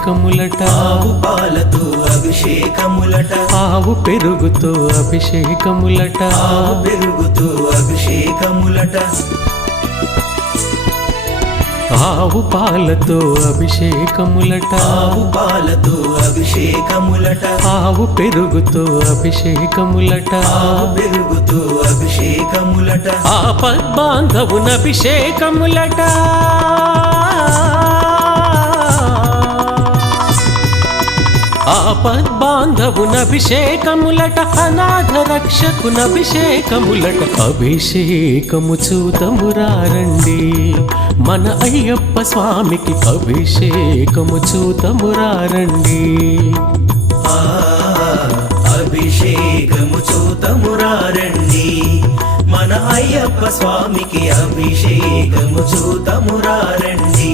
అభిషేకములట ఆవు పాలతో అభిషేకములట ఆవు పెరుగుతో అభిషేకములట ఆవు పెరుగుతో అభిషేకములట ఆవు పాలతో అభిషేకములట ఆవు పాలతో అభిషేకములట ఆవు పెరుగుతో అభిషేకములట ఆవు పెరుగుతో అభిషేకములట ఆపద్బాంధవున అభిషేకములట ఆపద్బాంధవున అభిషేకములట అనాథ రక్షకున అభిషేకములట అభిషేకము చూతమురారండి మన అయ్యప్ప స్వామికి అభిషేకము చూతమురారండి అభిషేకము చూతమురారండి మన అయ్యప్ప స్వామికి అభిషేకము చూతమురారండి